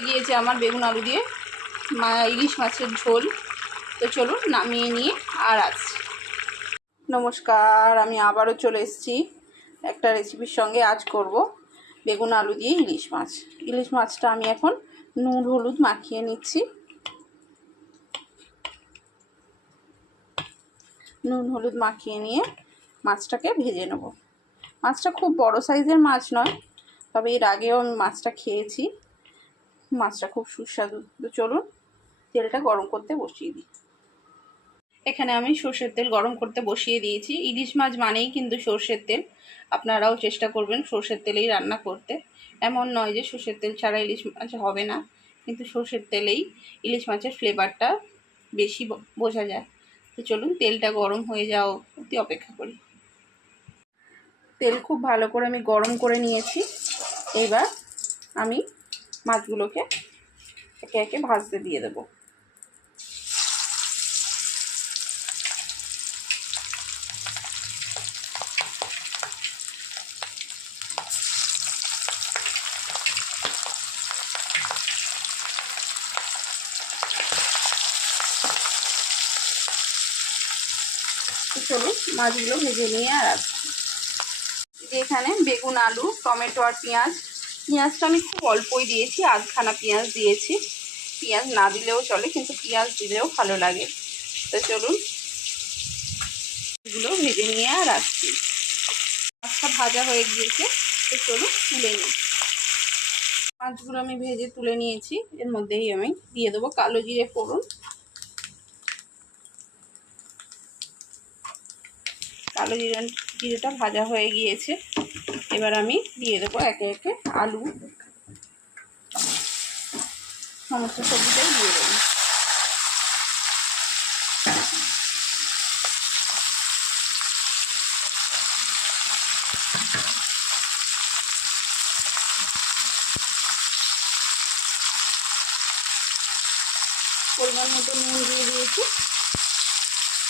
গিয়েছে আমার বেগুন আলু দিয়ে। মা- ইলিশ মাছের ঝোল। তো চলুন নামিয়ে নিয়ে আর আসছি নমস্কার, আমি আবারও চলে এসেছি একটা রেসিপির সঙ্গে। আজ করব বেগুন আলু দিয়ে ইলিশ মাছ। ইলিশ মাছটা আমি এখন নুন, হলুদ মাখিয়ে নিচ্ছি। নুন, হলুদ মাখিয়ে নিয়ে মাছটাকে ভেজে নেব। মাছটা খুব বড় সাইজের মাছ নয়, তবে এর আগেও আমি মাছটা খেয়েছি। মাছটা খুব সুস্বাদু। তো চলুন, তেলটা গরম করতে বসিয়ে দিই। এখানে আমি সর্ষের তেল গরম করতে বসিয়ে দিয়েছি। ইলিশ মাছ মানেই কিন্তু সর্ষের তেল। আপনারাও চেষ্টা করবেন সর্ষের তেলেই রান্না করতে। এমন নয় যে সর্ষের তেল ছাড়া ইলিশ মাছ হবে না। কিন্তু সর্ষের তেলেই ইলিশ মাছের ফ্লেভারটা বেশি বোঝা যায়। তো চলুন, তেলটা গরম হয়ে যাও অতি অপেক্ষা করি। তেল খুব ভালো করে আমি গরম করে নিয়েছি। এবার আমি মাছগুলোকে একে একে ভাজতে দিয়ে দেবো। চলুন মাছগুলো ভেজে নিয়ে আর আসছি এখানে বেগুন, আলু, টমেটো আর পেঁয়াজ পেঁয়াজটা আমি খুব অল্পই দিয়েছি, আধখানা পেঁয়াজ দিয়েছি। পেঁয়াজ না দিলেও চলে, কিন্তু পেঁয়াজ দিলেও ভালো লাগে। তো চলুন, এগুলো ভেজে নিয়ে আর আসছি। মাছটা ভাজা হয়ে গিয়েছে, তো চলুন তুলে নিই। মাছগুলো আমি ভেজে তুলে নিয়েছি, এর মধ্যেই আমি দিয়ে দেবো কালো জিরে ফোড়ন। কালো জিরে, জিরেটা ভাজা হয়ে গিয়েছে। এবার আমি দিয়ে দেবো একে একে আলু। সমস্ত সবজিটাই দিয়ে দেবো। পরিমাণ মতো নুন দিয়ে দিয়েছি।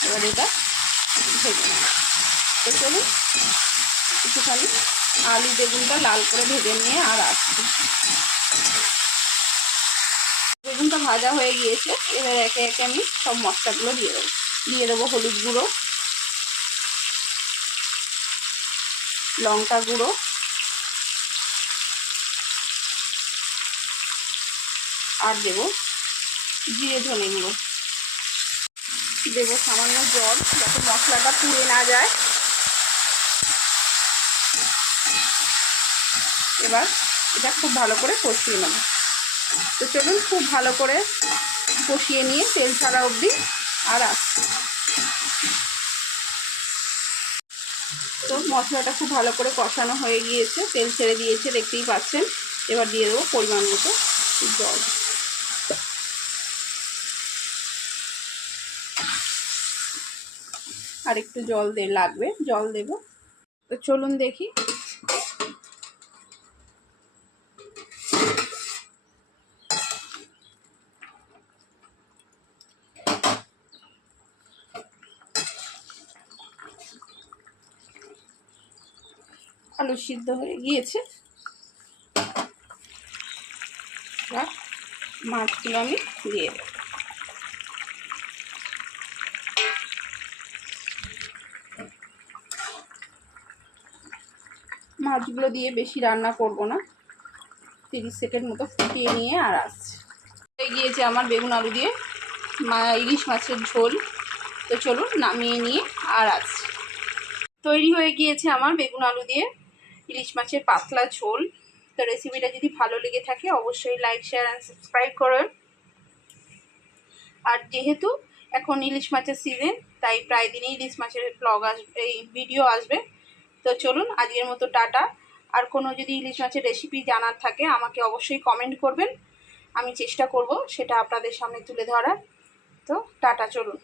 এবার এটা ভেজে নেব। তো চলুন। একটুখানি আলু বেগুনটা লাল করে ভেজে নিয়ে আর আসছি। বেগুনটা ভাজা হয়ে গিয়েছে, এবার একে একে আমি সব মশলাগুলো দিয়ে দেবো। দিয়ে দেবো হলুদ গুঁড়ো, লঙ্কা গুঁড়ো, আর দেবো জিরে ধনে গুঁড়ো। দেবো সামান্য জল, যাতে মশলাটা পুড়ে না যায়। এবার এটা খুব ভালো করে কষিয়ে নেব। তো চলুন খুব ভালো করে কষিয়ে নিয়ে তেল ছাড়া অবধি আর তো মশলাটা খুব ভালো করে কষানো হয়ে গিয়েছে, তেল ছেড়ে দিয়েছে, দেখতেই পাচ্ছেন। এবার দিয়ে দেবো পরিমাণ মতো জল। আর একটু জল দে লাগবে, জল দেব। তো চলুন দেখি আলু সিদ্ধ হয়ে গিয়েছে। মাছগুলো আমি দিয়ে মাছগুলো দিয়ে বেশি রান্না করব না। তিরিশ সেকেন্ড মতো ফুটিয়ে নিয়ে আর আসছে। হয়ে গিয়েছে আমার বেগুন আলু দিয়ে ইলিশ মাছের ঝোল। তো চলুন নামিয়ে নিয়ে আর আসছি। তৈরি হয়ে গিয়েছে আমার বেগুন আলু দিয়ে ইলিশ মাছের পাতলা ঝোল। তো রেসিপিটা যদি ভালো লেগে থাকে, অবশ্যই লাইক শেয়ার অ্যান্ড সাবস্ক্রাইব করুন। আর যেহেতু এখন ইলিশ মাছের সিজন তাই প্রায় দিনই ইলিশ মাছের ব্লগ আসবে, এই ভিডিও আসবে। তো চলুন, আজকের মতো টাটা। আর কোনো যদি ইলিশ মাছের রেসিপি জানার থাকে, আমাকে অবশ্যই কমেন্ট করবেন। আমি চেষ্টা করব সেটা আপনাদের সামনে তুলে ধরার। তো টাটা, চলুন।